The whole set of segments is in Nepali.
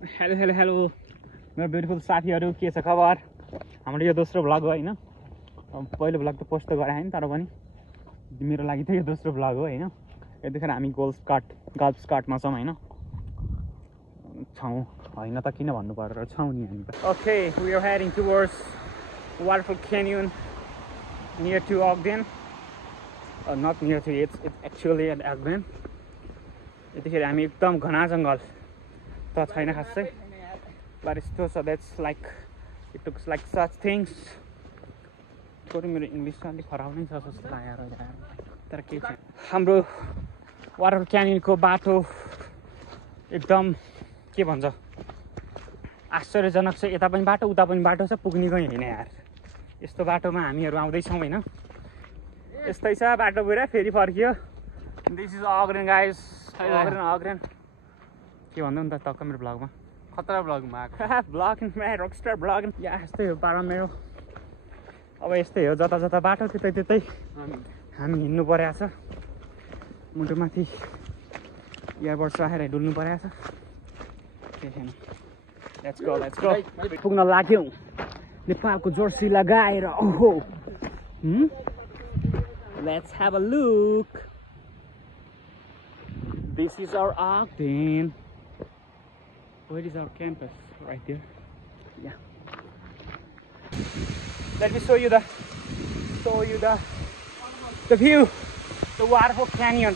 हेलो हेलो हेलो मेरो ब्युटिफुल साथीहरू के छ खबर हाम्रो यो दोस्रो भ्लग हो हैन पहिलो भ्लग त पोस्ट गरे हैन तर पनि मेरो लागि त यो दोस्रो भ्लग हो हैन यतिखेर हामी गल्फ स्कटमा छौं हैन छौं हैन त किन भन्नु पर्यो छौं नि हामी okay we are heading towards waterfall canyon near to Ogden not near to it's actually at Ogden यतिखेर हामी एकदम घना जंगल त छैन खासै but it's so that's like it looks like such things थोरै मेरो इंग्लिश अलि खराब नै छ जस्तो लाग्यो तर के छ हाम्रो वाटरफल क्यानियनको बाटो एकदम के भन्छ आश्चर्यजनक छ यता पनि बाटो उता पनि बाटो छ पुग्नेको हैन यार यस्तो बाटोमा हामीहरु आउँदै छौं हैन यस्तै छ बाटो पुरा फेरि फर्कियो this is Ogden guys Ogden के भन्दै नि त टक्क मेरो ब्लगमा खतरा ब्लगमा आको ब्लगिङ मा रकस्टार ब्लगिङ या यस्तै हो पारा मेरो अब यस्तै हो जता जता बाटो त्यतै हामी हिँड्नु पर्या छ मुटुमाथि एयरबड्स राखेर डुल्नु पर्या छ के छैन लेट्स गो पुग्न लाग्यौ नेपालको जर्सी लगाएर ओहो let's have a look this is our Ogden where is our campus right there yeah let me show you the view the waterfall canyon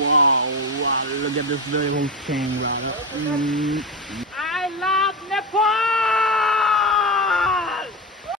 wow look at this beautiful thing brother I love Nepal